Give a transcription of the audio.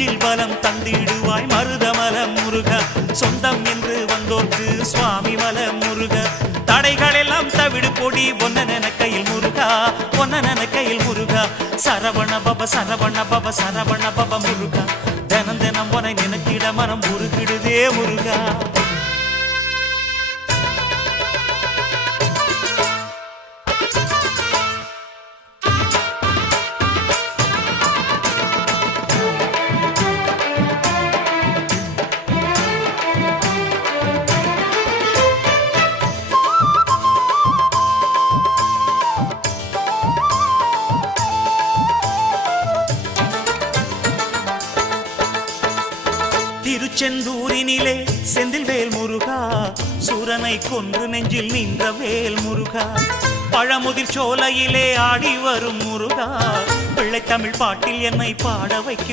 நெஞ்சில் பலம் தந்திடுவாய் மருதமல முருகா சொந்தம் என்று வந்தோர்க்கு சுவாமி மல முருகா தடைகள் எல்லாம் தவிடு பொடி ஒன்னன கையில் முருகா ஒன்னன கையில் முருகா சரவண பப சரவண பப சரவண பப முருகா தினம் தினம் உனை நினைத்திட மனம் உருகிடுதே முருகா திருச்செந்தூரினிலே செந்தில் வேல் முருகா சூரனை கொன்று நெஞ்சில் நின்ற வேல் முருகா பழமுதிர் சோலையிலே ஆடி வரும் முருகா பிள்ளை தமிழ் பாட்டில் என்னை பாட வைக்கும்